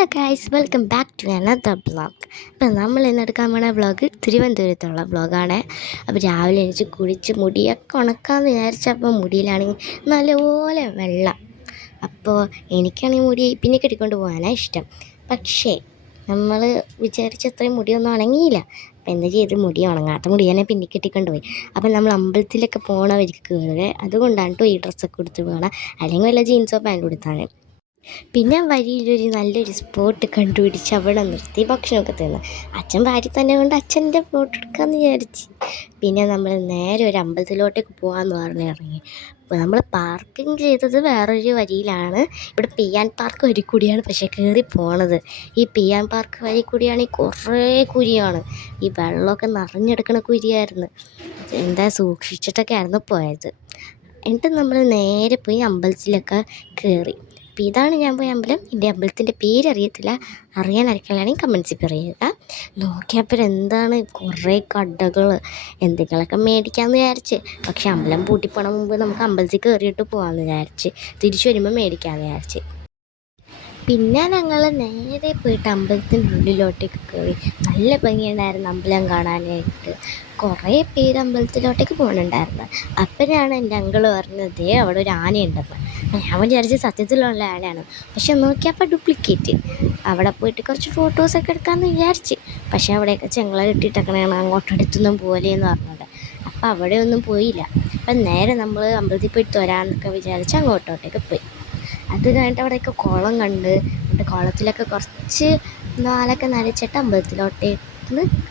Hello guys, welcome back to another vlog. അപ്പം നമ്മൾ ഇന്നെടുക്കാൻ പോണ വ്ളോഗ് തിരുവനന്തപുരത്തുള്ള വ്ളോഗാണ്. അപ്പോൾ രാവിലെ എണീച്ച് കുളിച്ച് മുടിയൊക്കെ ഉണക്കാമെന്ന് വിചാരിച്ചപ്പോൾ മുടിയിലാണെങ്കിൽ നല്ലപോലെ വെള്ളം. അപ്പോൾ എനിക്കാണെങ്കിൽ മുടി പിന്നെ കെട്ടിക്കൊണ്ട് പോകാനാണ് ഇഷ്ടം. പക്ഷേ നമ്മൾ വിചാരിച്ചത്രയും മുടിയൊന്നും ഉണങ്ങിയില്ല. അപ്പോൾ എന്താ ചെയ്ത്, മുടി ഉണങ്ങാത്ത മുടി തന്നെ പിന്നെ കെട്ടിക്കൊണ്ട് പോയി. അപ്പം നമ്മൾ അമ്പലത്തിലൊക്കെ പോകണവർക്ക് കയറുക, അതുകൊണ്ടാണ് കേട്ടോ ഈ ഡ്രസ്സൊക്കെ കൊടുത്ത് പോകണം. അല്ലെങ്കിൽ വല്ല ജീൻസോ പാൻറ്റ് കൊടുത്താണ്. പിന്നെ വഴിയിലൊരു നല്ലൊരു സ്പോട്ട് കണ്ടുപിടിച്ച് അവിടെ നിർത്തി ഭക്ഷണമൊക്കെ തിന്ന്. അച്ഛൻ ഭാര്യ തന്നെ കൊണ്ട് അച്ഛൻ്റെ ഫോട്ടോ എടുക്കാമെന്ന് വിചാരിച്ച്. പിന്നെ നമ്മൾ നേരെ ഒരു അമ്പലത്തിലോട്ടേക്ക് പോകാമെന്ന് പറഞ്ഞ് ഇറങ്ങി. അപ്പോൾ നമ്മൾ പാർക്കിംഗ് ചെയ്തത് വേറൊരു വരിയിലാണ്. ഇവിടെ പാർക്ക് വഴി കൂടിയാണ് പക്ഷേ കയറി പോണത്. ഈ പാർക്ക് വഴി കൂടിയാണെങ്കിൽ കുറേ കുരിയാണ്. ഈ വെള്ളമൊക്കെ നിറഞ്ഞെടുക്കണ കുരിയായിരുന്നു. എന്താ സൂക്ഷിച്ചിട്ടൊക്കെ ആയിരുന്നു പോയത്. എന്നിട്ട് നമ്മൾ നേരെ പോയി അമ്പലത്തിലൊക്കെ കയറി. അപ്പോൾ ഇതാണ് ഞാൻ പോയ അമ്പലം. എൻ്റെ അമ്പലത്തിൻ്റെ പേരറിയത്തില്ല, അറിയാനായിരിക്കലാണെങ്കിൽ കമൻസിൽ പറയുക. നോക്കിയപ്പോൾ എന്താണ് കുറേ കടകൾ, എന്തെങ്കിലുമൊക്കെ മേടിക്കാമെന്ന് വിചാരിച്ച്. പക്ഷെ അമ്പലം പൂട്ടിപ്പോണ മുമ്പ് നമുക്ക് അമ്പലത്തിൽ കയറിയിട്ട് പോകാമെന്ന് വിചാരിച്ച്, തിരിച്ചു വരുമ്പോൾ മേടിക്കാമെന്ന് വിചാരിച്ച്. പിന്നെ ഞങ്ങൾ നേരെ പോയിട്ട് അമ്പലത്തിൻ്റെ ഉള്ളിലോട്ടേക്ക് കയറി. നല്ല ഭംഗിയുണ്ടായിരുന്നു അമ്പലം കാണാനായിട്ട്. കുറേ പേര് അമ്പലത്തിലോട്ടേക്ക് പോകുന്നുണ്ടായിരുന്നു. അപ്പോഴാണ് എൻ്റെ അങ്കിള് പറഞ്ഞത് അവിടെ ഒരു ആനയുണ്ടെന്ന്. ഞാൻ വിചാരിച്ച് സത്യത്തിലുള്ള ആനയാണ്. പക്ഷെ നോക്കിയപ്പോൾ ഡ്യൂപ്ലിക്കേറ്റ്. അവിടെ പോയിട്ട് കുറച്ച് ഫോട്ടോസൊക്കെ എടുക്കാമെന്ന് വിചാരിച്ച്. പക്ഷേ അവിടെയൊക്കെ ചെങ്ങള കെട്ടിയിട്ടൊക്കെയാണ് അങ്ങോട്ടടുത്തൊന്നും പോലെയെന്ന് പറഞ്ഞത്. അപ്പോൾ അവിടെ ഒന്നും പോയില്ല. അപ്പം നേരെ നമ്മൾ അമ്പലത്തിൽ പോയിട്ട് വരാമെന്നൊക്കെ വിചാരിച്ച് അങ്ങോട്ടോട്ടേക്ക് പോയി. അത് കഴിഞ്ഞിട്ട് അവിടെയൊക്കെ കുളം കണ്ട്. എന്നിട്ട് കുളത്തിലൊക്കെ കുറച്ച് നാലൊക്കെ നനച്ചിട്ട് അമ്പലത്തിലോട്ടേക്ക്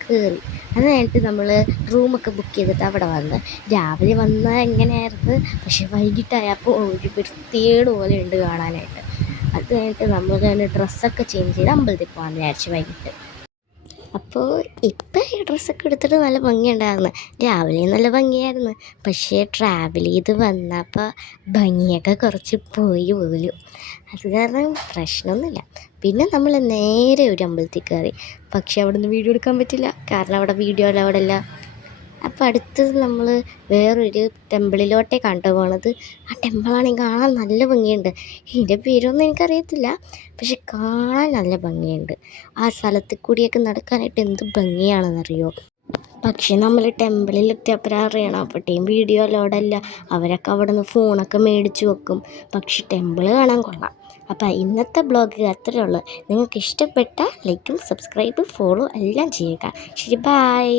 കയറി. അത് കഴിഞ്ഞിട്ട് നമ്മൾ റൂമൊക്കെ ബുക്ക് ചെയ്തിട്ട് അവിടെ വന്ന്. രാവിലെ വന്നാൽ എങ്ങനെയായിരുന്നു, പക്ഷെ വൈകിട്ടായപ്പോൾ ഒരു വൃത്തികേട് പോലെ ഉണ്ട് കാണാനായിട്ട്. അത് കഴിഞ്ഞിട്ട് നമ്മൾ തന്നെ ഡ്രസ്സൊക്കെ ചേഞ്ച് ചെയ്ത് അമ്പലത്തിൽ പോകാമെന്ന് വിചാരിച്ചു വൈകിട്ട്. അപ്പോൾ ഇപ്പം ഈ ഡ്രസ്സൊക്കെ എടുത്തിട്ട് നല്ല ഭംഗിയുണ്ടായിരുന്നു. രാവിലെ നല്ല ഭംഗിയായിരുന്നു. പക്ഷേ ട്രാവൽ ചെയ്ത് വന്നപ്പോൾ ഭംഗിയൊക്കെ കുറച്ച് പോയി പോലും. അത് കാരണം പ്രശ്നമൊന്നുമില്ല. പിന്നെ നമ്മൾ നേരെ ഒരു അമ്പലത്തിൽ കയറി. പക്ഷേ അവിടെ നിന്ന് വീഡിയോ എടുക്കാൻ പറ്റില്ല, കാരണം അവിടെ വീഡിയോ അലൗഡല്ല. അപ്പോൾ അടുത്തത് നമ്മൾ വേറൊരു ടെമ്പിളിലോട്ടേക്കാണ് പോണത്. ആ ടെമ്പിളാണെങ്കിൽ കാണാൻ നല്ല ഭംഗിയുണ്ട്. ഇതിൻ്റെ പേരൊന്നും എനിക്കറിയത്തില്ല, പക്ഷെ കാണാൻ നല്ല ഭംഗിയുണ്ട്. ആ സ്ഥലത്തിൽ കൂടിയൊക്കെ നടക്കാനായിട്ട് എന്ത് ഭംഗിയാണെന്നറിയോ. പക്ഷെ നമ്മൾ ടെമ്പിളിലെത്തിയപ്പോൾ അറിയണം, അപ്പോഴത്തേയും വീഡിയോ അലോഡല്ല. അവരൊക്കെ അവിടെ നിന്ന് ഫോണൊക്കെ മേടിച്ച് വെക്കും. പക്ഷെ ടെമ്പിൾ കാണാൻ കൊള്ളാം. അപ്പോൾ ഇന്നത്തെ ബ്ലോഗ് അത്രയേ ഉള്ളൂ. നിങ്ങൾക്ക് ഇഷ്ടപ്പെട്ട ലൈക്കും സബ്സ്ക്രൈബ് ഫോളോ എല്ലാം ചെയ്യുക. ശരി, ബൈ.